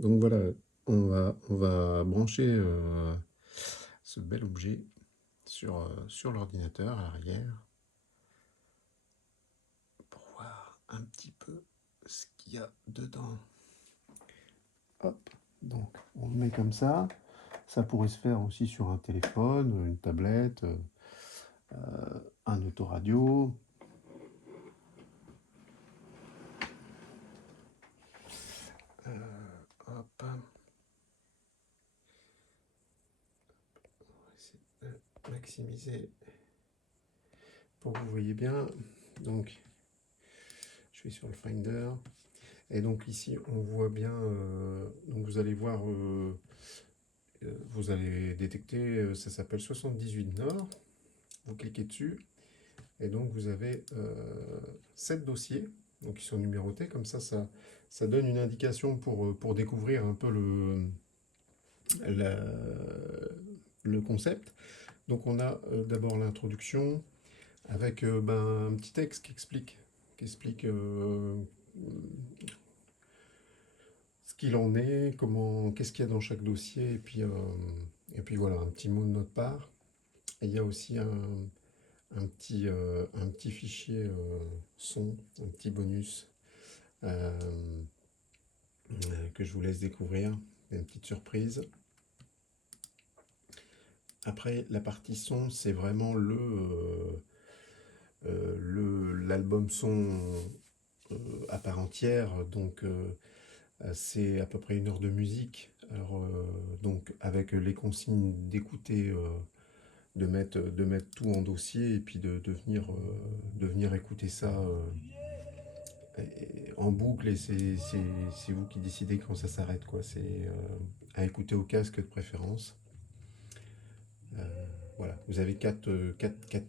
Donc voilà, on va brancher ce bel objet sur l'ordinateur à l'arrière pour voir un petit peu ce qu'il y a dedans. Hop, donc on le met comme ça. Ça pourrait se faire aussi sur un téléphone, une tablette, un autoradio. Hop, on va essayer de maximiser pour que vous voyez bien. Donc je vais sur le Finder. Et donc ici, on voit bien, donc vous allez voir, vous allez détecter, ça s'appelle 78 Nord. Vous cliquez dessus, et donc vous avez 7 dossiers, donc qui sont numérotés, comme ça donne une indication pour découvrir un peu la- le concept. Donc on a d'abord l'introduction, avec un petit texte qui explique ce qu'il en est, qu'est-ce qu'il y a dans chaque dossier, et puis voilà, un petit mot de notre part. Et il y a aussi un petit fichier son, un petit bonus euh, que je vous laisse découvrir, une petite surprise. Après, la partie son, c'est vraiment l'album son à part entière, donc c'est à peu près 1 heure de musique. Alors, donc avec les consignes d'écouter, de mettre tout en dossier, et puis de venir écouter ça en boucle, et c'est vous qui décidez quand ça s'arrête, quoi. C'est à écouter au casque de préférence. Euh, voilà, vous avez quatre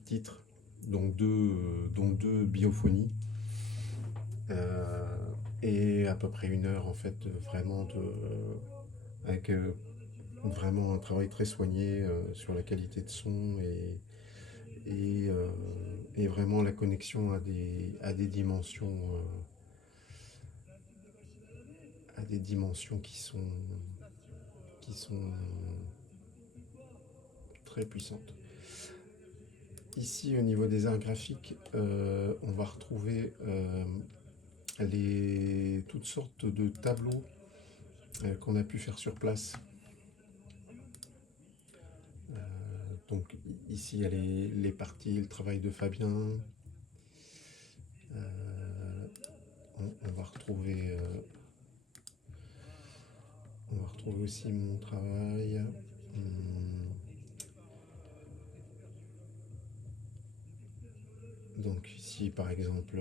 titres, dont deux biophonies, euh, et à peu près 1 heure en fait, vraiment avec vraiment un travail très soigné sur la qualité de son, et vraiment la connexion à des dimensions qui sont très puissantes. Ici, au niveau des arts graphiques, on va retrouver toutes sortes de tableaux qu'on a pu faire sur place. Donc ici, il y a les parties, le travail de Fabien. On va retrouver aussi mon travail. Hum, Donc ici, par exemple,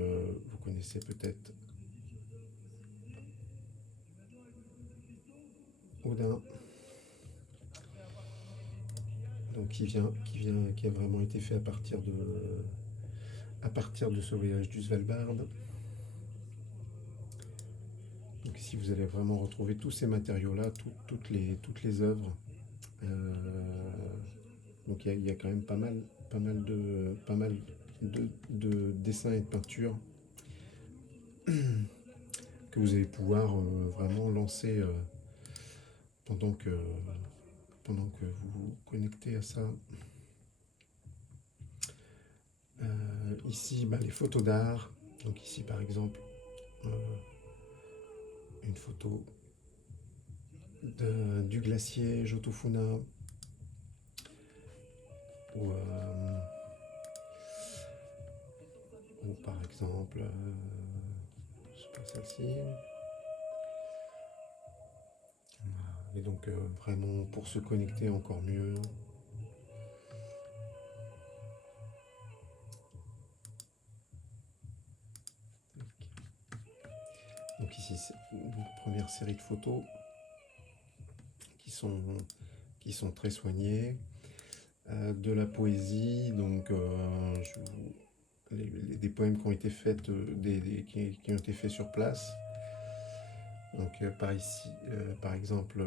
vous connaissez peut-être Odin, donc qui a vraiment été fait à partir de ce voyage du Svalbard. Donc ici, vous allez vraiment retrouver tous ces matériaux-là, toutes les œuvres. Euh, donc il y a quand même pas mal de dessins et de peintures que vous allez pouvoir vraiment lancer pendant que, pendant que vous vous connectez à ça. Ici, les photos d'art. Donc ici, par exemple, euh, une photo du glacier Jotofuna, ou par exemple, je sais pas, celle-ci. Et donc vraiment pour se connecter encore mieux. Donc ici, c'est une première série de photos qui sont, qui sont très soignées. De la poésie, donc des poèmes qui ont été faits, qui ont été faits sur place. Donc par ici, par exemple,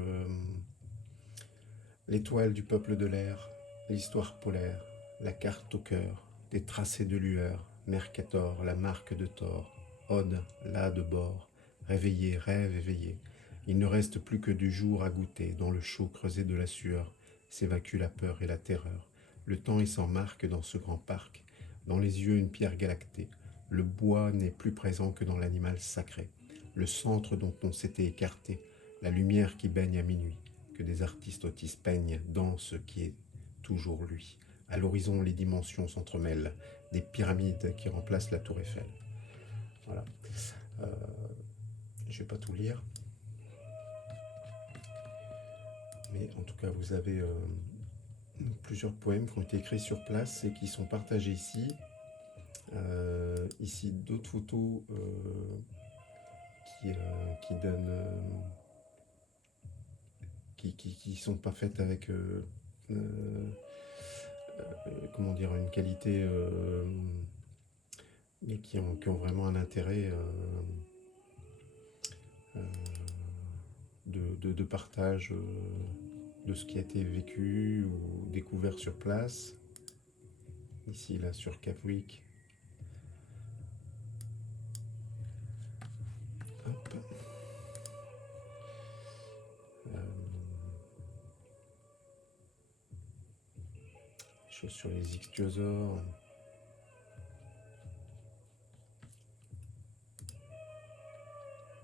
l'étoile du peuple de l'air, l'histoire polaire, la carte au cœur, des tracés de lueur, Mercator, la marque de Thor, Ode, là de bord, réveillé, rêve éveillé, Il ne reste plus que du jour à goûter, dans le chaud creuset de la sueur s'évacue la peur et la terreur. Le temps est sans marque dans ce grand parc, dans les yeux une pierre galactée. Le bois n'est plus présent que dans l'animal sacré, le centre dont on s'était écarté, la lumière qui baigne à minuit, que des artistes autistes peignent dans ce qui est toujours lui. À l'horizon, les dimensions s'entremêlent, des pyramides qui remplacent la tour Eiffel. Voilà. Euh, je ne vais pas tout lire, mais en tout cas, vous avez plusieurs poèmes qui ont été écrits sur place et qui sont partagés ici. Ici, d'autres photos qui donnent, qui sont pas faites avec, comment dire, une qualité, mais qui ont vraiment un intérêt euh, de partage de ce qui a été vécu ou découvert sur place. Ici, là, sur Capwick. Hop. Choses sur les ichthyosaures.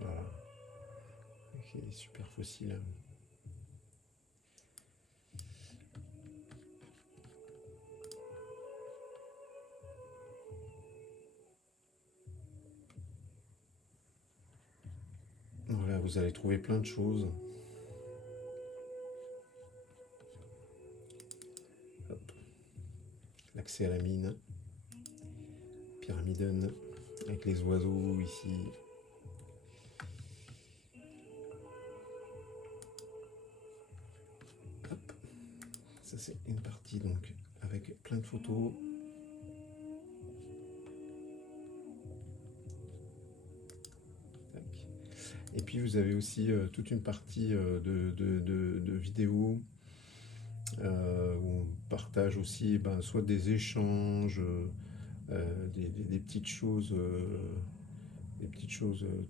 Voilà. Ok, des super fossiles. Voilà, vous allez trouver plein de choses. Hop. L'accès à la mine. Pyramiden, avec les oiseaux ici. Hop. Ça c'est une partie donc avec plein de photos. Et puis vous avez aussi toute une partie de vidéos où on partage aussi soit des échanges, des petites choses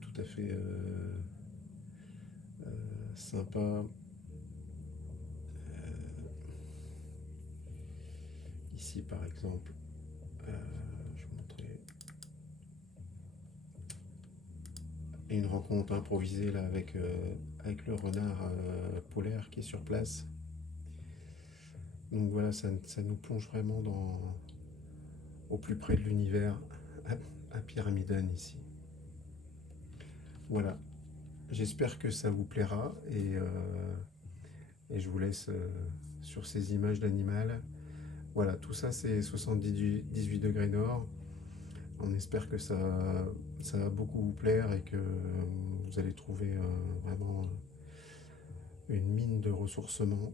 tout à fait sympas. Ici par exemple, je vais vous montrer une rencontre improvisée là avec le renard polaire qui est sur place. Donc voilà, ça nous plonge vraiment au plus près de l'univers à Pyramiden ici. Voilà, j'espère que ça vous plaira et je vous laisse sur ces images d'animal. Voilà, tout ça c'est 78 degrés nord. On espère que ça va beaucoup vous plaire et que vous allez trouver vraiment une mine de ressourcement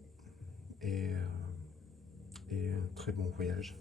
et un très bon voyage.